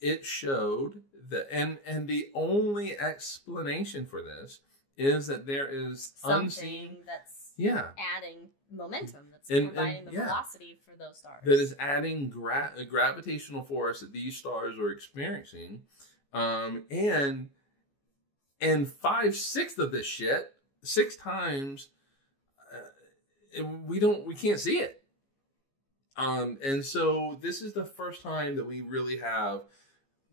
It showed that, and the only explanation for this is that there is something that's adding momentum, that's providing the velocity for those stars. That is adding a gravitational force that these stars are experiencing. And 5/6 of this shit, 6 times, we can't see it. And so this is the first time that we really have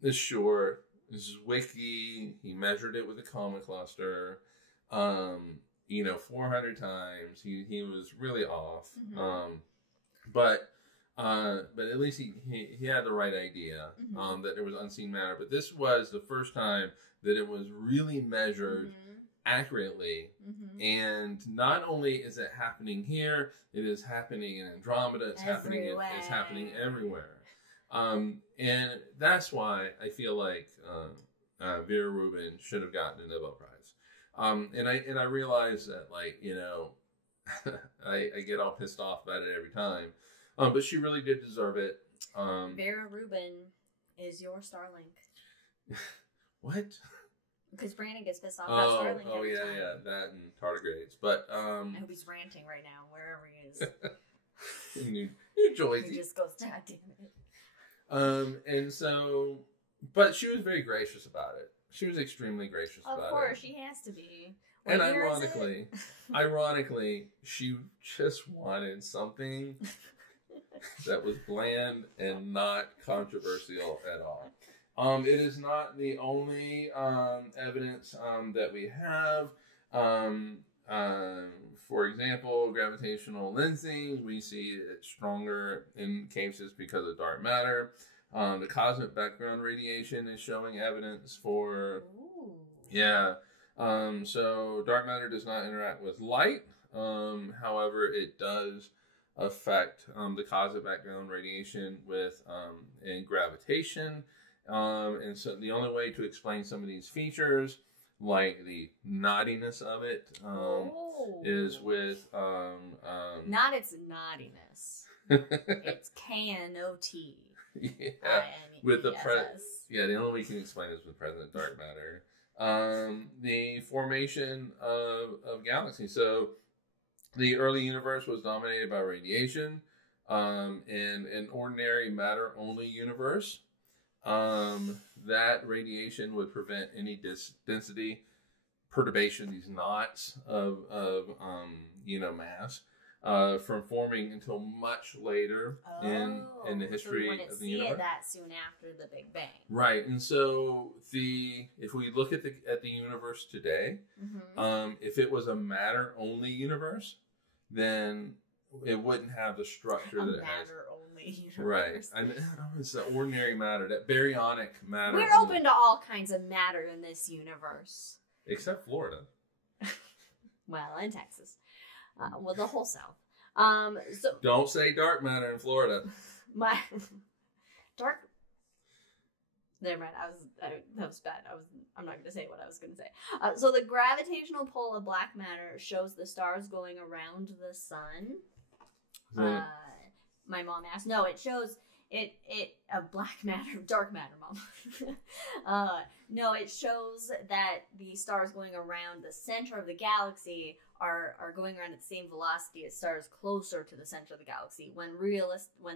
this. Sure, this is Wiki. He measured it with a comet cluster. 400 times. He was really off. But at least he had the right idea that there was unseen matter. But this was the first time that it was really measured accurately. And not only is it happening here, it is happening in Andromeda. It's happening everywhere. And that's why I feel like Vera Rubin should have gotten a Nobel Prize. And I realize that, I get all pissed off about it every time. But she really did deserve it. Vera Rubin is your Starlink. What? Because Brandon gets pissed off about Starlink. Oh, yeah, time. that and tardigrades. But I hope he's ranting right now, wherever he is. New Jersey. He just goes, "God damn it." And so, but she was very gracious about it. She was extremely gracious about it. Of course, she has to be. And ironically, she just wanted something that was bland and not controversial at all. It is not the only evidence that we have. For example, gravitational lensing, we see it stronger in cases because of dark matter. The cosmic background radiation is showing evidence for... Ooh. Yeah. So dark matter does not interact with light. However, it does affect the cosmic background radiation with in gravitation. And so the only way to explain some of these features, like the knottiness of it, is with not its knottiness. It's K-N-O-T. Yeah, with the the only way you can explain is with present dark matter. The formation of galaxies. So the early universe was dominated by radiation. In an ordinary matter-only universe, that radiation would prevent any density perturbation, these knots of mass, from forming until much later in the history of the universe. That soon after the Big Bang, right? And so if we look at the universe today, if it was a matter only universe, then it wouldn't have the structure that it has. Universe. Right. It's the ordinary matter, that baryonic matter. We're open to all kinds of matter in this universe. Except Florida. Well, and Texas. Well, the whole South. So don't say dark matter in Florida. My dark. Never mind. That was bad. I'm not going to say what I was going to say. So the gravitational pull of black matter shows the stars going around the sun. My mom asked. No, it shows black matter, dark matter, Mom. No, it shows that the stars going around the center of the galaxy are going around at the same velocity as stars closer to the center of the galaxy, when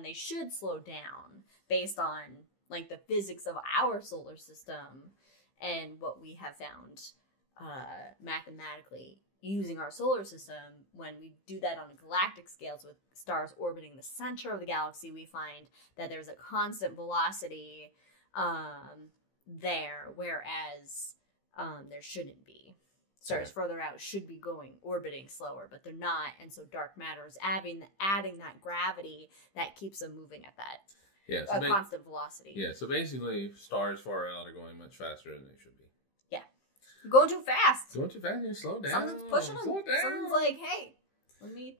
they should slow down based on like the physics of our solar system and what we have found mathematically using our solar system. When we do that on galactic scales with stars orbiting the center of the galaxy, we find that there's a constant velocity there, whereas there shouldn't be. Stars further out should be orbiting slower, but they're not, and so dark matter is adding that gravity that keeps them moving at that constant velocity. Yeah, so basically stars far out are going much faster than they should be. Going too fast. Going too fast. You slow down. Something's pushing them. Something's like, hey, let me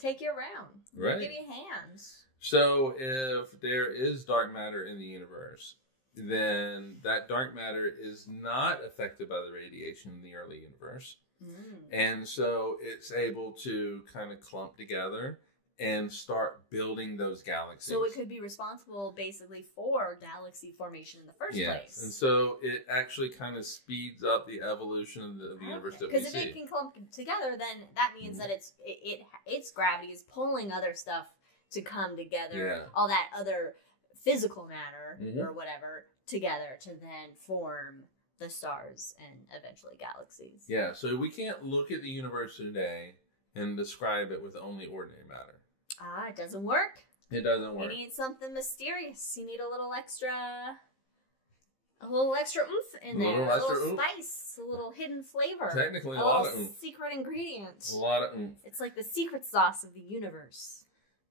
take you around. Right. Give you hands. So if there is dark matter in the universe, then that dark matter is not affected by the radiation in the early universe. And so it's able to kind of clump together and start building those galaxies. So it could be responsible basically for galaxy formation in the first place. And so it actually kind of speeds up the evolution of the universe that we see. Because if it can clump together, then that means that its gravity is pulling other stuff to come together, all that other physical matter or whatever together to then form the stars and eventually galaxies. Yeah, so we can't look at the universe today and describe it with only ordinary matter. It doesn't work. It doesn't work. You need something mysterious. You need a little extra oomph in there. A little spice. A little hidden flavor. Technically, a lot of oomph. Secret ingredient. A lot of oomph. It's like the secret sauce of the universe.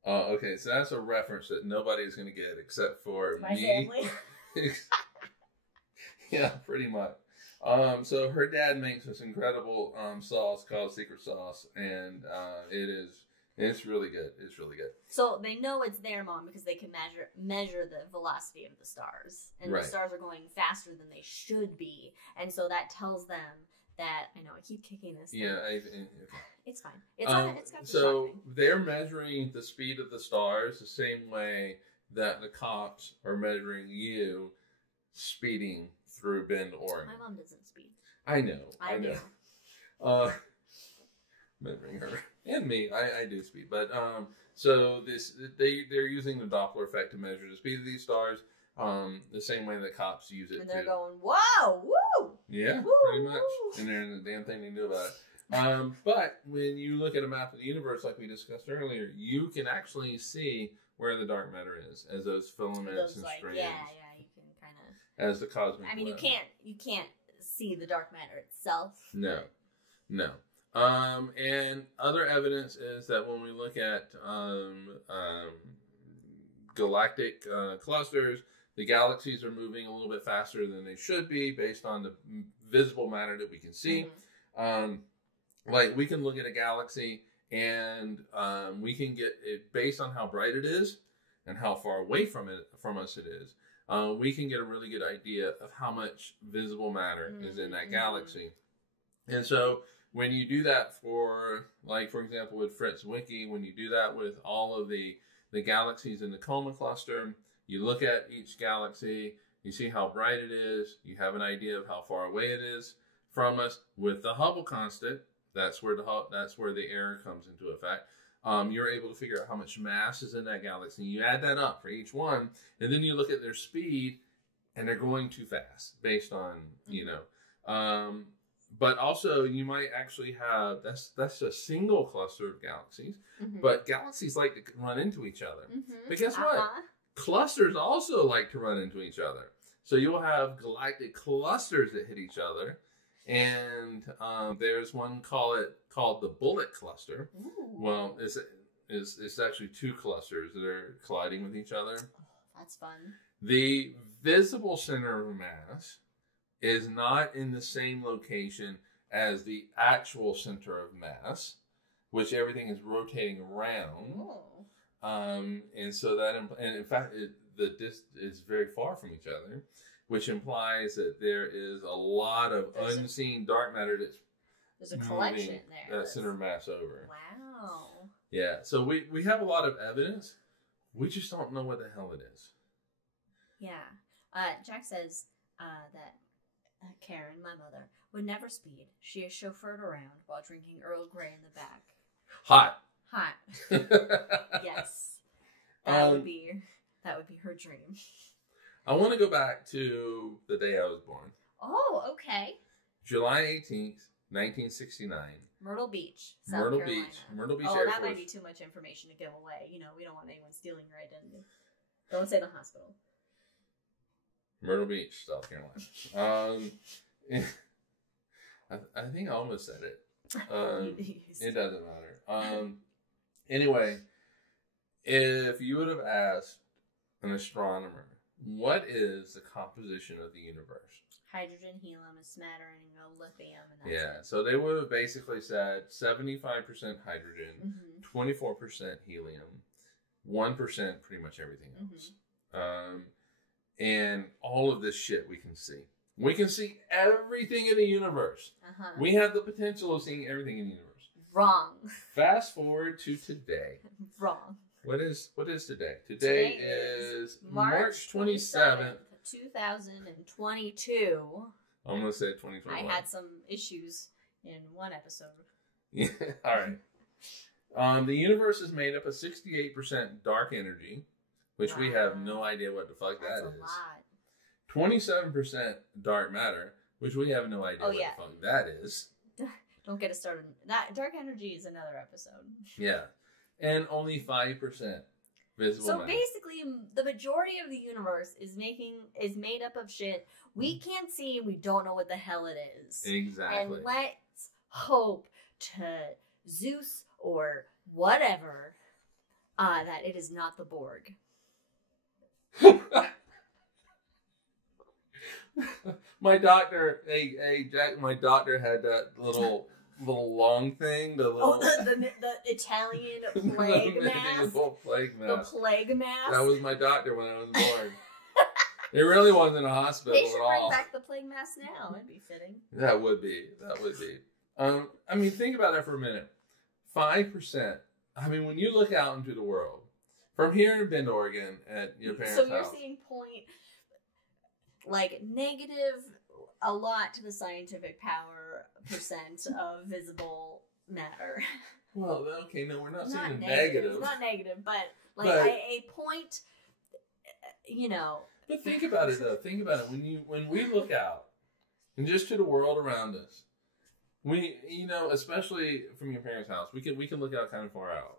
Oh, okay. So that's a reference that nobody's going to get except for my me. Family. Yeah, pretty much. So her dad makes this incredible sauce called secret sauce, and it's really good. It's really good. So they know it's there, Mom, because they can measure the velocity of the stars, and the stars are going faster than they should be, and so that tells them that. I know I keep kicking this. Yeah, it's fine. It's got so they're measuring the speed of the stars the same way that the cops are measuring you speeding through Bend, Oregon. My mom doesn't speed. I know. I do. Measuring her and me, I do speed, but so they're using the Doppler effect to measure the speed of these stars. The same way that cops use it. And they're too. going, "Wow, woo!" Yeah, woo, pretty much. woo. And there's the damn thing they do about it. But when you look at a map of the universe, like we discussed earlier, you can actually see where the dark matter is as those filaments and strands. Yeah, you can kind of. As the cosmic. I mean, web. you can't see the dark matter itself. No. And other evidence is that when we look at galactic clusters, the galaxies are moving a little bit faster than they should be based on the visible matter that we can see. Like we can look at a galaxy and we can get it based on how bright it is and how far away from us it is. We can get a really good idea of how much visible matter is in that galaxy. And so when you do that for example, with Fritz Wiki, when you do that with all of the galaxies in the Coma cluster, you look at each galaxy, you see how bright it is, you have an idea of how far away it is from us. With the Hubble constant, that's where the error comes into effect. You're able to figure out how much mass is in that galaxy. You add that up for each one, and then you look at their speed, and they're going too fast based on, but also you might actually have, that's a single cluster of galaxies, but galaxies like to run into each other. But guess what? Clusters also like to run into each other. So you'll have galactic clusters that hit each other. And there's one called the Bullet cluster. Ooh. Well, it's actually two clusters that are colliding with each other. Oh, that's fun. The visible center of mass is not in the same location as the actual center of mass, which everything is rotating around. Oh. And so and in fact, the disk is very far from each other, which implies that there is a lot of unseen dark matter there's a collection there. That center of mass over. Wow. Yeah. So we have a lot of evidence. We just don't know what the hell it is. Yeah. Jack says that Karen, my mother, would never speed. She is chauffeured around while drinking Earl Grey in the back. Hot. Yes. That would be her dream. I want to go back to the day I was born. Oh, okay. July 18th, 1969. Myrtle Beach, South Carolina. Myrtle Beach Oh, Air that Force. might be too much information to give away. We don't want anyone stealing your identity. Don't say the hospital. Myrtle Beach, South Carolina. I think I almost said it. It doesn't matter. Anyway, if you would have asked an astronomer, what is the composition of the universe? Hydrogen, helium, a smattering of lithium. And that's it. So they would have basically said 75% hydrogen, 24% helium, 1% pretty much everything else. And all of this shit we can see. We can see everything in the universe. We have the potential of seeing everything in the universe. Wrong. Fast forward to today. Wrong. What is today? Today is March 27th. 2022. I'm going to say 2021. I had some issues in one episode. Yeah, all right. The universe is made up of 68% dark energy, which we have no idea what the fuck that is. That's a lot. 27% dark matter, which we have no idea what the fuck that is. Don't get us started. That dark energy is another episode. Yeah. And only 5% visible matter. So basically, the majority of the universe is made up of shit we can't see. We don't know what the hell it is. Exactly. And let's hope to Zeus or whatever that it is not the Borg. My doctor, Jack, my doctor had that little long thing. The Italian plague mask. The plague mask. That was my doctor when I was born. It really wasn't a hospital they should at all. bring back the plague mask now. That'd be fitting. That would be. I mean, think about that for a minute. 5%. I mean, when you look out into the world, from here in Bend, Oregon, at your parents' house. So you're seeing negative a lot to the scientific power percent of visible matter. Well, okay, no, we're not saying negative. negative. It's not negative, but a point, But think about it, though. Think about it. When we look out and just to the world around us, we, especially from your parents' house, we can look out kind of far out,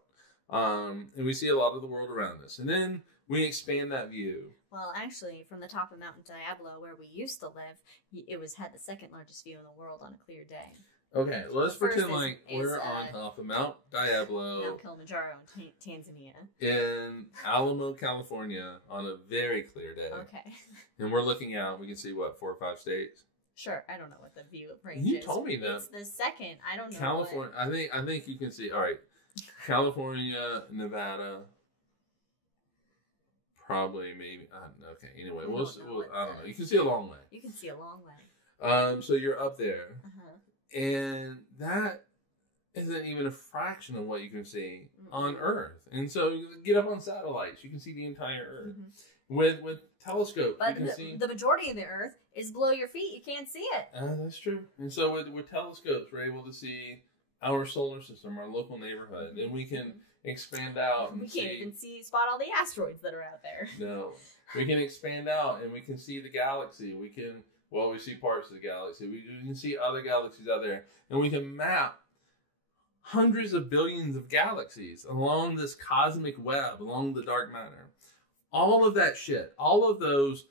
and we see a lot of the world around us, and then we expand that view. Well, actually, from the top of Mount Diablo, where we used to live, it had the second largest view in the world on a clear day. Okay, let's pretend like we're on top of Mount Diablo, Mount Kilimanjaro in Tanzania, in Alamo, California, on a very clear day. Okay. And we're looking out. We can see, 4 or 5 states? Sure, I don't know what the view range is. You told me that. It's the second. I don't know. California. I think you can see. All right, California, Nevada. Probably, maybe. Okay. Anyway, we'll I don't know. You can see a long way. You can see a long way. So you're up there, and that isn't even a fraction of what you can see on Earth. And so you get up on satellites, you can see the entire Earth. With telescopes, but you can see the majority of the Earth is below your feet. You can't see it. That's true. And so with telescopes, we're able to see our solar system, our local neighborhood, and we can expand out. And we can't even spot all the asteroids that are out there. No, we can expand out and we can see the galaxy. We see parts of the galaxy. We can see other galaxies out there, and we can map hundreds of billions of galaxies along this cosmic web, along the dark matter. All of that shit, all of those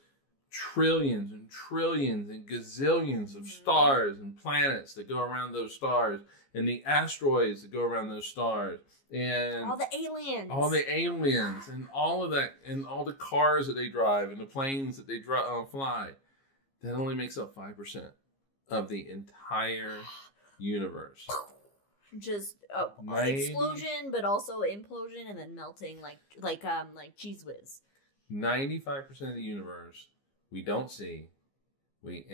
trillions and trillions and gazillions of stars and planets that go around those stars, and the asteroids that go around those stars, and all the aliens, and all of that, and all the cars that they drive, and the planes that they fly, that only makes up 5% of the entire universe. Just explosion, but also implosion, and then melting like Cheese Whiz. 95% of the universe we don't see, we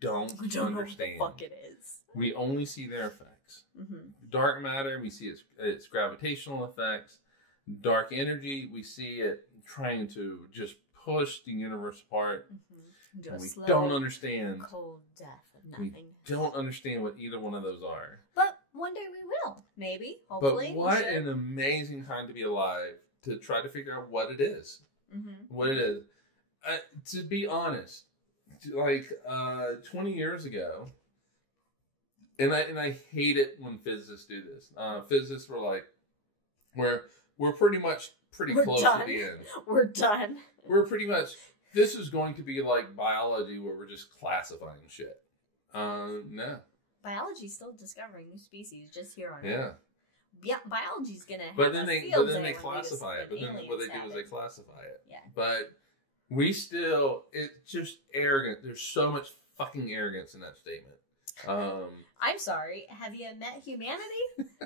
don't understand. Know what the fuck it is. We only see their effects. Dark matter, we see its gravitational effects. Dark energy, we see it trying to just push the universe apart. And we don't understand. Cold death of nothing. We don't understand what either one of those are. But one day we will, maybe, hopefully. But what an amazing time to be alive, to try to figure out what it is. What it is. To be honest, 20 years ago, and I hate it when physicists do this. Physicists were like, we're pretty close to the end. We're done. We're pretty much, this is going to be like biology where we're just classifying shit. No. Biology's still discovering new species just here on Earth. Yeah, biology's gonna have But then they classify it. But then what they do is they classify it. Yeah. But we still, it's just arrogant. There's so much fucking arrogance in that statement. I'm sorry. Have you met humanity?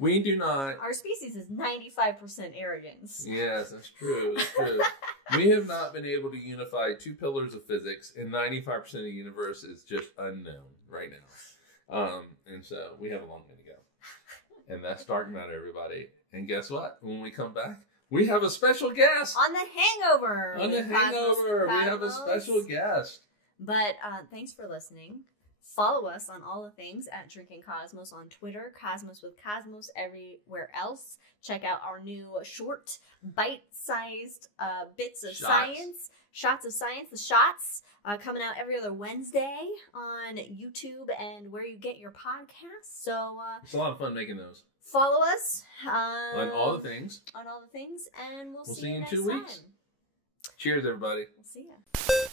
We do not. Our species is 95% arrogance. Yes, that's true. That's true. We have not been able to unify 2 pillars of physics, and 95% of the universe is just unknown right now. And so we have a long way to go. And that's dark matter, everybody. And guess what? When we come back, we have a special guest. On The Hangover. On The Hangover, we have a special guest. But thanks for listening. Follow us on all the things at Drinking Cosmos on Twitter, Cosmos with Cosmos everywhere else. Check out our new short, bite-sized bits of science. Shots of Science, the shots, coming out every other Wednesday on YouTube and where you get your podcasts. So it's a lot of fun making those. Follow us on all the things. On all the things, and we'll see you in next 2 weeks. Time. Cheers, everybody. We'll see ya.